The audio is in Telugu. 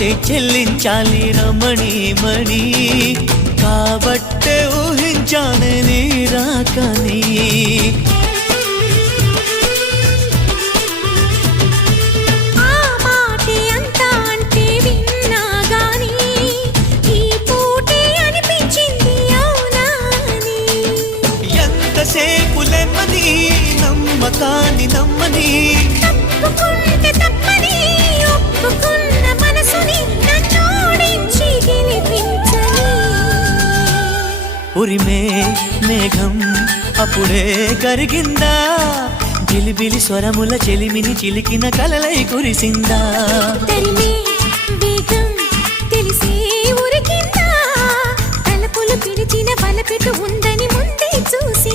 కాబట్టే చెల్లించాలి రమణి మణి కాబట్టే ఊహించానే నీ రాకని సేపులెమ్మని నమ్మకాన్ని నమ్మని తప్పుకుంటే తప్పని ఒప్పుకున్న మనసుని నన్నోడించి గెలిపించని ఉరిమే మేఘం అప్పుడే కరిగిందా గిలిబిలి స్వరముల చెలిమిని చిలికిన కలలై కురిసిందా తరిమే వేగం తెలిసే ఉరికిందా తలపులు పిలిచిన బలపెట్టు ఉందని ముందే చూసి